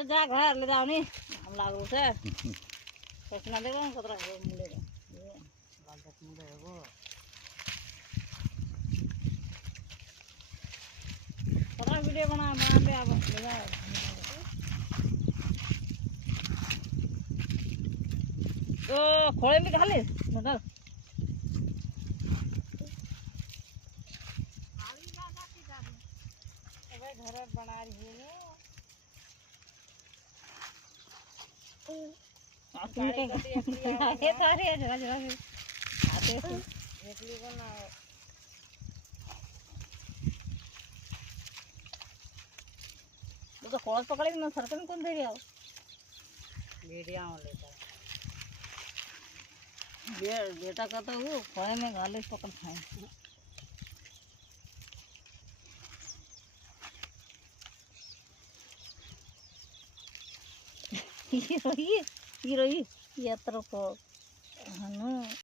तो जा घर ले जाओ नहीं हम लागू से कैसे ना देखो कतरा मुले ये लाल तक मुले है वो कतरा वीडियो बना दे आप ले जा तो खोले में खाली मतलब घर बना रही है ये सारे जगह जगह आते हैं एकली को ना तो खोज पकड़े ना सरकन कौन दे रहा मीडिया में लेता बेटा कहता हूँ खोए में गाले पकड़ खाए हीरोई ये तरफ